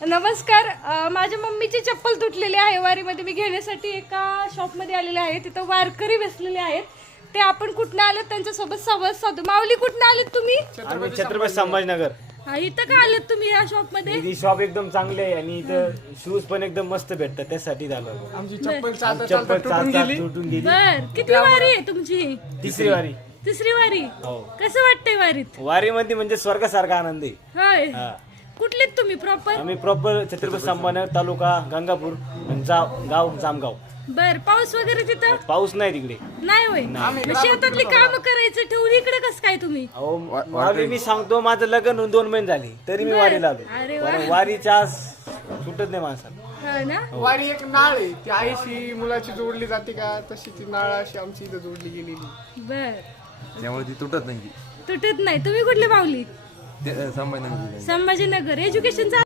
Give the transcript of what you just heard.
नमस्कार. माझ्या मम्मीची चप्पल तुटलेली आहे. वारीमध्ये मी घेण्यासाठी एका शॉपमध्ये आलेले आहे. तिथं वारकरी बसलेले आहेत. ते आपण कुठनं आलेत त्यांच्यासोबत संवाद साधू. माऊली कुठनं आलेत तुम्ही? छत्रपती संभाजीनगर. इथं का आलेत तुम्ही या शॉप मध्ये? ही शॉप एकदम चांगली आहे आणि इथं शूज पण एकदम मस्त भेटतात, त्यासाठी झालं. आमची चप्पल चालता चप्पल तुटून गेली. तुटून गेली. बर, किती वारी आहे तुमची? तिसरी वारी. तिसरी वारी. हो. कसं वाटतंय वारीत? वारीमध्ये म्हणजे स्वर्गासारखा आनंद आहे. होय. हा. कुठलेत तुम्ही प्रॉपर? आम्ही प्रॉपर छत्रपती संभाजीनगर तालुका गंगापूर आणि गाव जामगाव. बर, पाऊस वगैरे तिथं पाऊस नाही तिकडे. नाही होय. मग शेतातली काम करायचं ठेवून इकडे कसं काय तुम्ही? अहो माऊली, मी सांगतो माझं लग्न होऊन 2 महिने झाले तरी मी वारीला अरे आलो. वा. कारण वारीच्या आस सुटत नाही माणसाला. हो ना. वारी एक नाळ आहे, ती आईशी मुलाची जोडली जाते का तशी ती नाळ अशी आमची इथं जोडली गेलेली. बर, त्यामुळे ती तुटत नाही. तुटत नाही. तुम्ही कुठले माऊली? संभाजीनगर. संभाजीनगर. एज्युकेशन